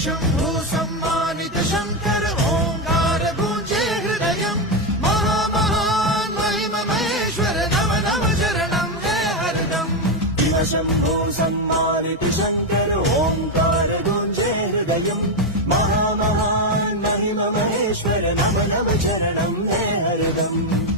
शंभू सम्मानित शंकर ओंकार गूंजे हृदयं महामहान महिम महेश्वर नम नम शरणं हे हरदम शिव शंभू सम्मानित शंकर ओंकार गूंजे हृदयं महामहान महिम महेश्वर नम नम शरणं हे हरदम